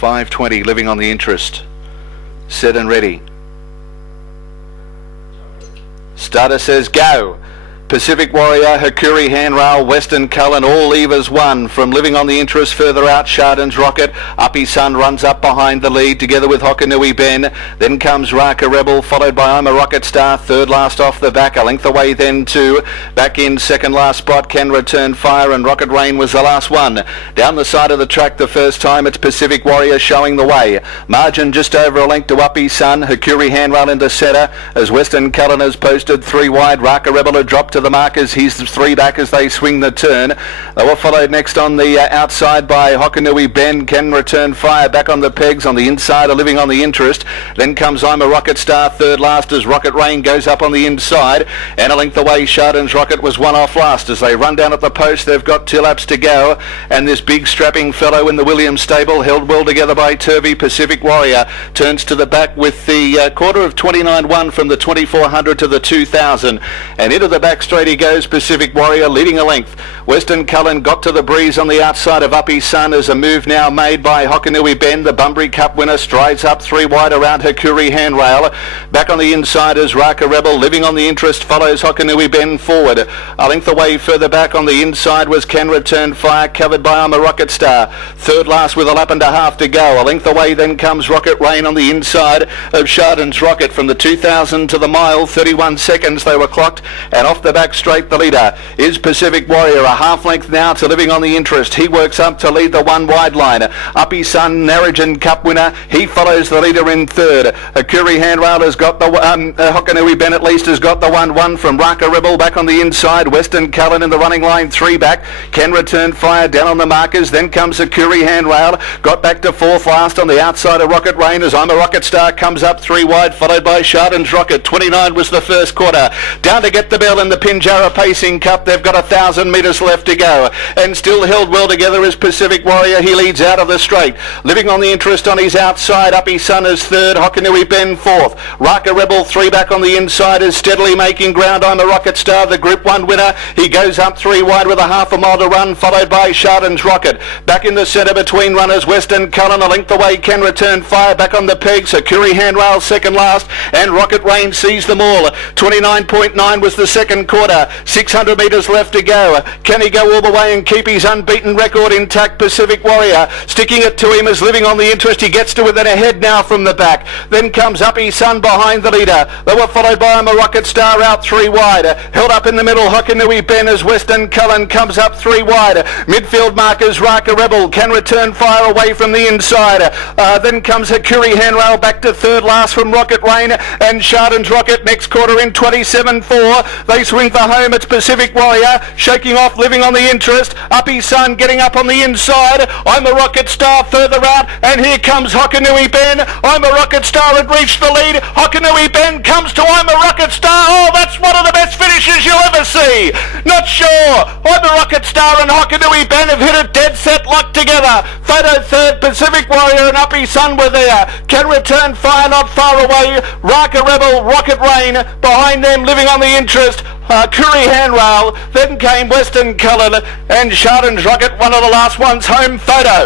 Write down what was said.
5:20, Living on the Interest. Set and ready. Starter says go. Pacific Warrior, Hakuri Handrail, Western Cullen, all levers one. From Living on the Interest further out, Chardon's Rocket. Uppy Sun runs up behind the lead together with Hokanui Ben. Then comes Raka Rebel, followed by I'm a Rocket Star, third last off the back. A length away then two. Back in second last spot, Can Return Fire, and Rocket Rain was the last one. Down the side of the track the first time, it's Pacific Warrior showing the way. Margin just over a length to Uppy Sun. Hakuri Handrail into centre as Western Cullen has posted three wide. Raka Rebel had dropped to the markers. He's the three back as they swing the turn. They were followed next on the outside by Hokanui Ben. Can Return Fire back on the pegs. On the inside are Living on the Interest. Then comes I'm a Rocket Star third last as Rocket Rain goes up on the inside. And a length away, Chardon's Rocket was one off last. As they run down at the post, they've got 2 laps to go. And this big strapping fellow in the Williams stable, held well together by Turvey. Pacific Warrior turns to the back with the quarter of 29.1 from the 2400 to the 2000. And into the back straight he goes, Pacific Warrior leading a length. Western Cullen got to the breeze on the outside of Uppy Sun as a move now made by Hokanui Ben. The Bunbury Cup winner strides up three wide around Hakuri Handrail. Back on the inside is Raka Rebel. Living on the Interest follows Hokanui Ben forward. A length away further back on the inside was Can Return Fire, covered by I'm a Rocket Star. Third last with a lap and a half to go. A length away then comes Rocket Rain on the inside of Chardon's Rocket. From the 2000 to the mile, 31 seconds they were clocked, and off the back straight the leader is Pacific Warrior. A half length now to Living on the Interest. He works up to lead the one wide line. Uppy Sun, Narrogin Cup winner. He follows the leader in third. Hakuri Handrail has got the Hokanui Ben at least has got the 1-1 from Raka Rebel back on the inside. Western Cullen in the running line, three back. Can Return Fire down on the markers. Then comes Hakuri Handrail. Got back to fourth last on the outside of Rocket Rain as I'm a Rocket Star comes up three wide, followed by Chardon's Rocket. 29 was the first quarter. Down to get the bell in the Pinjarra Pacing Cup. They've got 1,000 metres left to go, and still held well together is Pacific Warrior. He leads out of the straight. Living on the Interest on his outside. Uppy Sun is third. Hokanui Ben fourth. Raka Rebel three back on the inside is steadily making ground. I'm a Rocket Star, the Group 1 winner. He goes up three wide with a half a mile to run, followed by Chardon's Rocket. Back in the centre between runners, Western Cullen a length away. Can Return Fire back on the pegs. Hakuri Handrail second last, and Rocket Rain sees them all. 29.9 was the second quarter. 600 metres left to go. Can he go all the way and keep his unbeaten record intact? Pacific Warrior sticking it to him as Living on the Interest. He gets to within a head now from the back. Then comes Uppy Sun behind the leader. They were followed by I'm a Rocket Star out three wide. Held up in the middle, Hokanui Ben as Western Cullen comes up three wide. Midfield markers, Raka Rebel. Can Return Fire away from the inside. Then comes Hakuri Handrail back to third last from Rocket Rain, and Chardon's Rocket next quarter in 27.4. They swing for home. It's Pacific Warrior shaking off Living on the Interest. Uppy Sun getting up on the inside. I'm a Rocket Star further out, and here comes Hokanui Ben. I'm a Rocket Star had reached the lead. Hokanui Ben comes to I'm a Rocket Star. Oh, that's one of the best finishes you'll ever see. Not sure. I'm a Rocket Star and Hokanui Ben have hit it dead set locked together. Photo third, Pacific Warrior and Uppy Sun were there. Can Return Fire not far away. Raka Rebel, Rocket Rain behind them, Living on the Interest. Hakuri Handrail, then came Western Cullen, and Chardon's Rocket, one of the last ones home. Photo.